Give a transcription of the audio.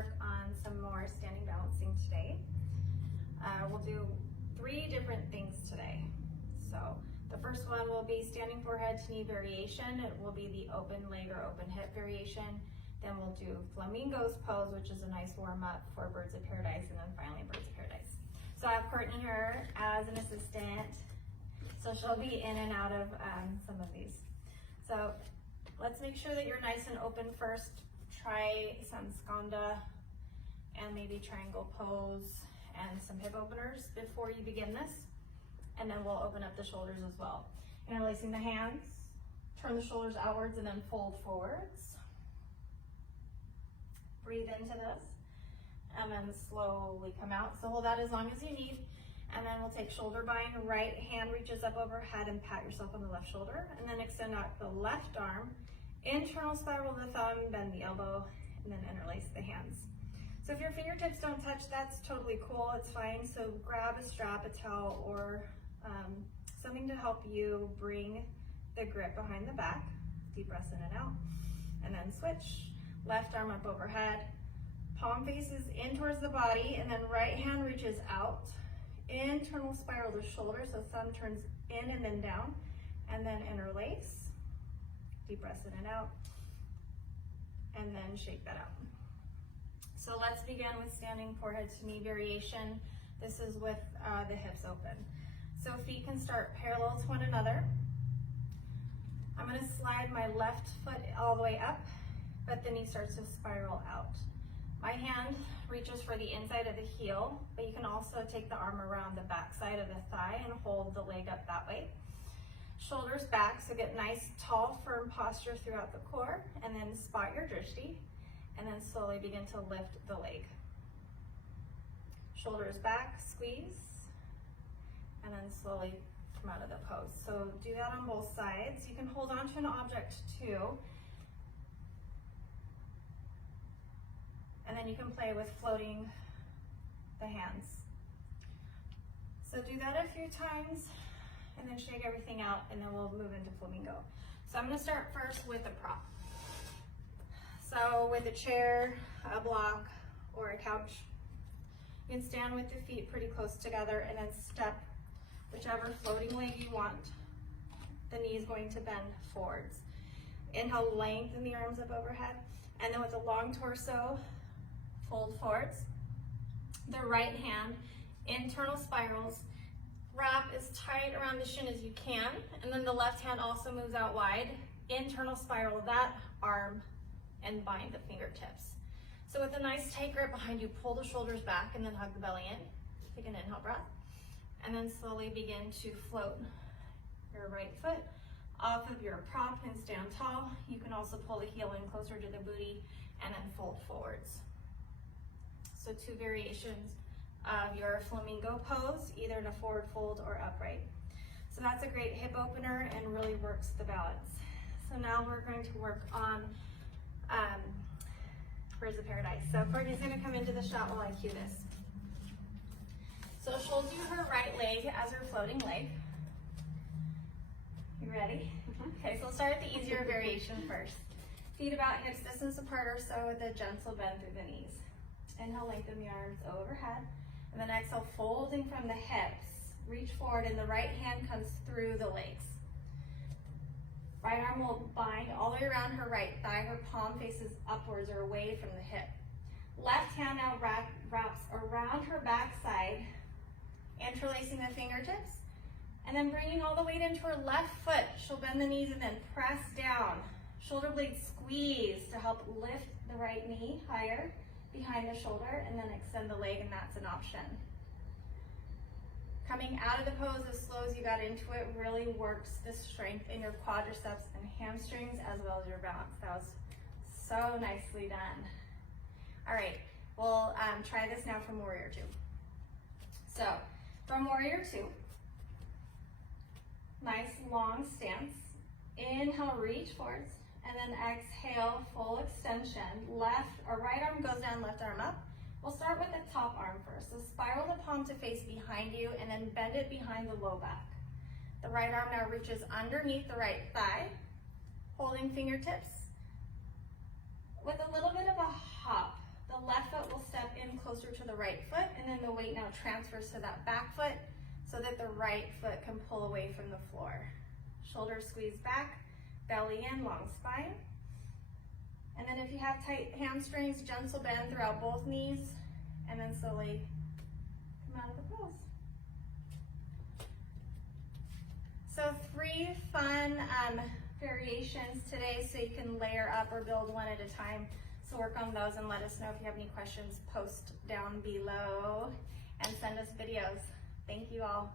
work on some more standing balancing today. We'll do 3 different things today. So the first one will be standing forehead to knee variation. It will be the open leg or open hip variation. Then we'll do Flamingo's pose, which is a nice warm up for Birds of Paradise, and then finally Birds of Paradise. So I have Courtney here as an assistant. So she'll be in and out of some of these. So let's make sure that you're nice and open first. Try some skanda and maybe triangle pose and some hip openers before you begin this. And then we'll open up the shoulders as well. Interlacing the hands, turn the shoulders outwards and then fold forwards. Breathe into this and then slowly come out. So hold that as long as you need. And then we'll take shoulder bind, right hand reaches up overhead and pat yourself on the left shoulder. And then extend out the left arm, internal spiral the thumb, bend the elbow, and then interlace the hands. So if your fingertips don't touch, that's totally cool, it's fine. So grab a strap, a towel, or something to help you bring the grip behind the back. Deep breaths in and out. And then switch, left arm up overhead, palm faces in towards the body, and then right hand reaches out. Internal spiral the shoulder, so thumb turns in and then down, and then interlace. Deep breaths in and out, and then shake that out. So let's begin with standing forehead to knee variation. This is with the hips open. So feet can start parallel to one another. I'm going to slide my left foot all the way up, but the knee starts to spiral out. My hand reaches for the inside of the heel, but you can also take the arm around the back side of the thigh and hold the leg up that way. Shoulders back, so get nice, tall, firm posture throughout the core, and then spot your drishti, and then slowly begin to lift the leg. Shoulders back, squeeze, and then slowly come out of the pose. So do that on both sides. You can hold on to an object too. And then you can play with floating the hands. So do that a few times and then shake everything out, and then we'll move into Flamingo. So I'm gonna start first with a prop. So with a chair, a block, or a couch, you can stand with the feet pretty close together and then step whichever floating leg you want. The knee is going to bend forwards. Inhale, lengthen the arms up overhead, and then with a long torso, fold forwards. The right hand, internal spirals, wrap as tight around the shin as you can, and then the left hand also moves out wide. Internal spiral that arm and bind the fingertips. So with a nice tight grip behind you, pull the shoulders back and then hug the belly in. Take an inhale breath, and then slowly begin to float your right foot off of your prop and stand tall. You can also pull the heel in closer to the booty and then fold forwards. So 2 variations of your Flamingo pose, either in a forward fold or upright. So that's a great hip opener and really works the balance. So now we're going to work on Birds of Paradise. So Courtney's going to come into the shot while I cue this. So she'll do her right leg as her floating leg. You ready? Okay, so we'll start with the easier variation first. Feet about hips distance apart or so with a gentle bend through the knees. Inhale, lengthen the arms overhead, and then exhale, folding from the hips. Reach forward and the right hand comes through the legs. Right arm will bind all the way around her right thigh. Her palm faces upwards or away from the hip. Left hand now wraps around her backside, interlacing the fingertips, and then bringing all the weight into her left foot. She'll bend the knees and then press down. Shoulder blades squeeze to help lift the right knee higher behind the shoulder, and then extend the leg, and that's an option. Coming out of the pose as slow as you got into it really works the strength in your quadriceps and hamstrings as well as your balance. That was so nicely done. All right, we'll try this now from Warrior 2. So from Warrior 2, nice long stance. Inhale, reach forwards, and then exhale, full extension. Left or right arm goes down, left arm up. We'll start with the top arm first. So spiral the palm to face behind you and then bend it behind the low back. The right arm now reaches underneath the right thigh, holding fingertips. With a little bit of a hop, the left foot weight now transfers to that back foot so that the right foot can pull away from the floor. Shoulders squeeze back, belly in, long spine. And then if you have tight hamstrings, gentle bend throughout both knees, and then slowly come out of the pose. So 3 fun variations today, so you can layer up or build one at a time. So work on those and let us know if you have any questions, post down below and send us videos. Thank you all.